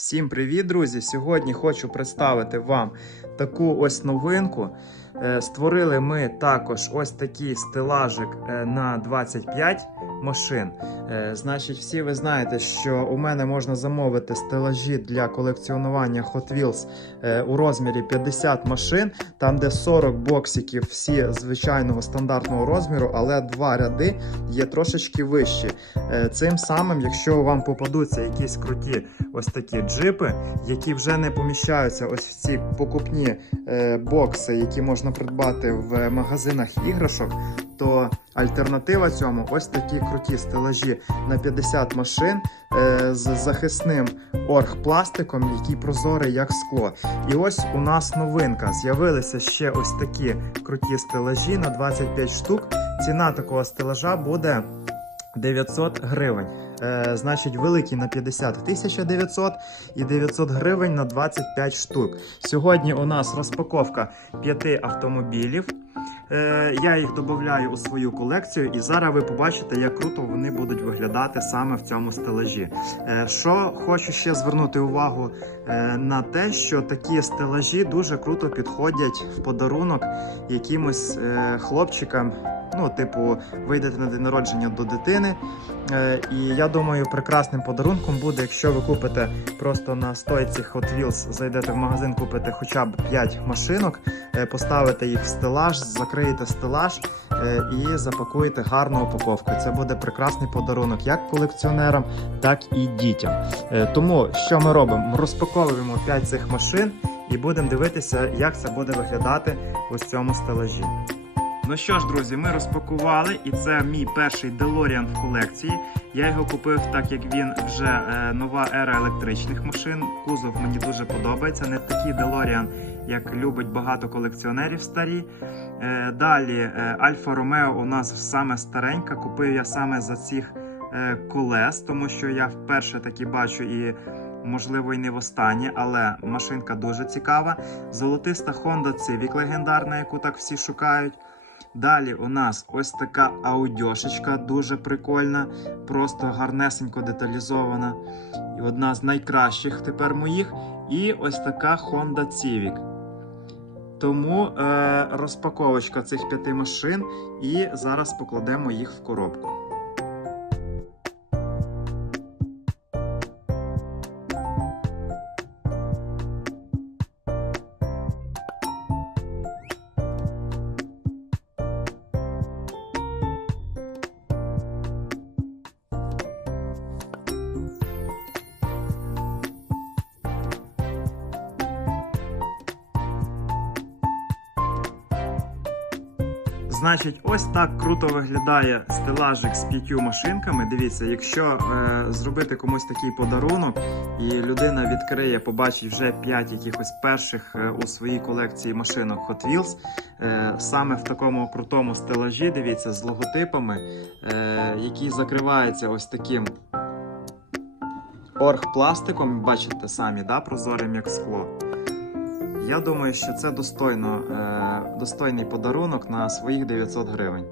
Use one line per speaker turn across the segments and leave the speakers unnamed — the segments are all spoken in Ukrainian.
Всім привіт, друзі! Сьогодні хочу представити вам таку ось новинку. Е, Створили ми також ось такий стелажик е, на 25 машин. Е, Значить, всі ви знаєте, що у мене можна замовити стелажі для колекціонування Hot Wheels у розмірі 50 машин, там де 40 боксиків, всі звичайного стандартного розміру, але два ряди є трошечки вищі. Цим самим, якщо вам попадуться якісь круті ось такі джипи, які вже не поміщаються ось в ці покупні бокси, які можна придбати в магазинах іграшок, то альтернатива цьому ось такі круті стелажі на 50 машин е, з захисним оргпластиком, який прозорий як скло. І ось у нас новинка. З'явилися ще ось такі круті стелажі на 25 штук. Ціна такого стелажа буде 900 гривень. Е, значить, великий на 50 1900 і 900 гривень на 25 штук. Сьогодні у нас розпаковка 5 автомобілів. Е, я їх додаю у свою колекцію, і зараз ви побачите, як круто вони будуть виглядати саме в цьому стелажі. Е, що хочу ще звернути увагу е, на те, що такі стелажі дуже круто підходять в подарунок якимось хлопчикам. Ну, типу, вийдете на день народження до дитини. І я думаю, прекрасним подарунком буде, якщо ви купите просто на стойці Hot Wheels, зайдете в магазин, купите хоча б 5 машинок, поставите їх в стелаж, закриєте стелаж е, і запакуєте гарну упаковку. Це буде прекрасний подарунок як колекціонерам, так і дітям. Е, Тому що ми робимо? Розпаковуємо 5 цих машин і будемо дивитися, як це буде виглядати у цьому стелажі. Ну що ж, друзі, ми розпакували, і це мій перший DeLorean в колекції. Я його купив, так як він вже е, нова ера електричних машин. Кузов мені дуже подобається. Не такий DeLorean, як любить багато колекціонерів старі. Е, далі е, Альфа Ромео у нас саме старенька. Купив я саме за цих е, колес, тому що я вперше таки бачу і. Можливо, і не востаннє, але машинка дуже цікава. Золотиста Honda Civic легендарна, яку так всі шукають. Далі у нас ось така аудіошечка, дуже прикольна, просто гарнесенько деталізована. І одна з найкращих тепер моїх. І ось така Honda Civic. Тому е, розпаковочка цих п'яти машин, і зараз покладемо їх в коробку. Значить, ось так круто виглядає стелажик з п'ятью машинками. Дивіться, якщо е, зробити комусь такий подарунок, і людина відкриє, побачить вже п'ять якихось перших е, у своїй колекції машинок Hot Wheels, е, саме в такому крутому стелажі, дивіться, з логотипами, е, який закривається ось таким оргпластиком, бачите самі, да, прозорим як скло. Я думаю, що це достойно, е, достойний подарунок на своїх 900 гривень.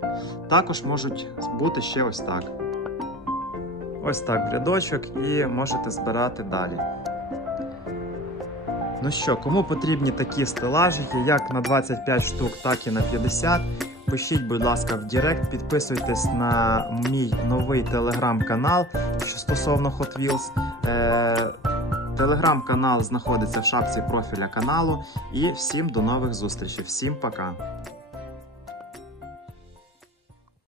Також можуть бути ще ось так. Ось так в рядочок і можете збирати далі. Ну що, кому потрібні такі стелажики, як на 25 штук, так і на 50. Пишіть, будь ласка, в Директ, підписуйтесь на мій новий телеграм-канал, що стосовно Hot Wheels. Телеграм-канал знаходиться в шапці профіля каналу. І всім до нових зустрічей. Всім пока!